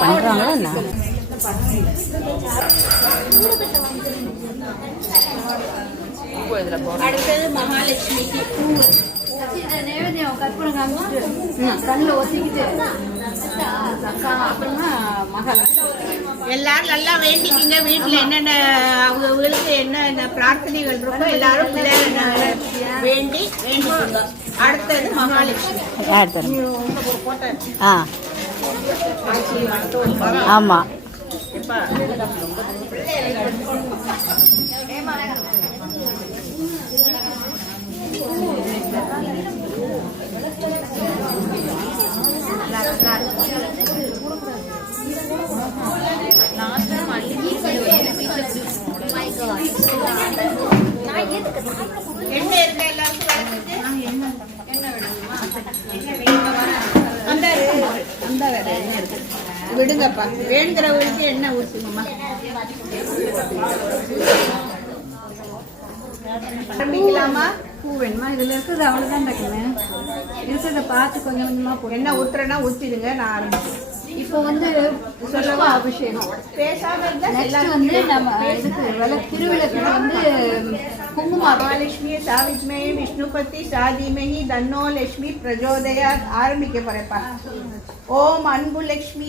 பண்றாங்களா என்ன? அடுத்தது மகாலட்சுமிக்கு பூ நேவேதியம் கற்பனை காமிச்சிட்டு கண்ணில் ஒத்திக்கிட்டு அப்புறமா மகாலட்சுமி எல்லாரும் நல்லா வேண்டிக்கிங்க. வீட்டில் என்னென்ன அவங்களுக்கு என்ன பிரார்த்தனைகள் இருக்கோ எல்லாரும் வேண்டி வேண்டிக்கோங்க. அடுத்தது மகாலட்சுமி. ஆமா விடுங்கப்பா. வேணுங்கிறவங்களுக்கு என்ன ஊற்றுங்கம்மா. ஆரம்பிக்கலாமா? பூ வேணுமா? இதுல இருக்குது அவ்வளவுதான் டக்குன்னு இருக்கிறத பார்த்து கொஞ்சம் கொஞ்சமா என்ன ஊத்துறேன்னா ஊத்திடுங்க. நான் ஆரம்பிச்சேன். இப்போ வந்து சொல்லவா அபிஷேகம் பேசாம வந்து நம்ம இதுக்கு திருவிளக்குல வந்து குங்குமம். மகாலட்சுமி சாவித்மே விஷ்ணுபதி சாதிமஹி தன்னோ லட்சுமி பிரஜோதயாத் ஆரம்பிக்க போறேப்பா. ஓம் அன்பு லட்சுமி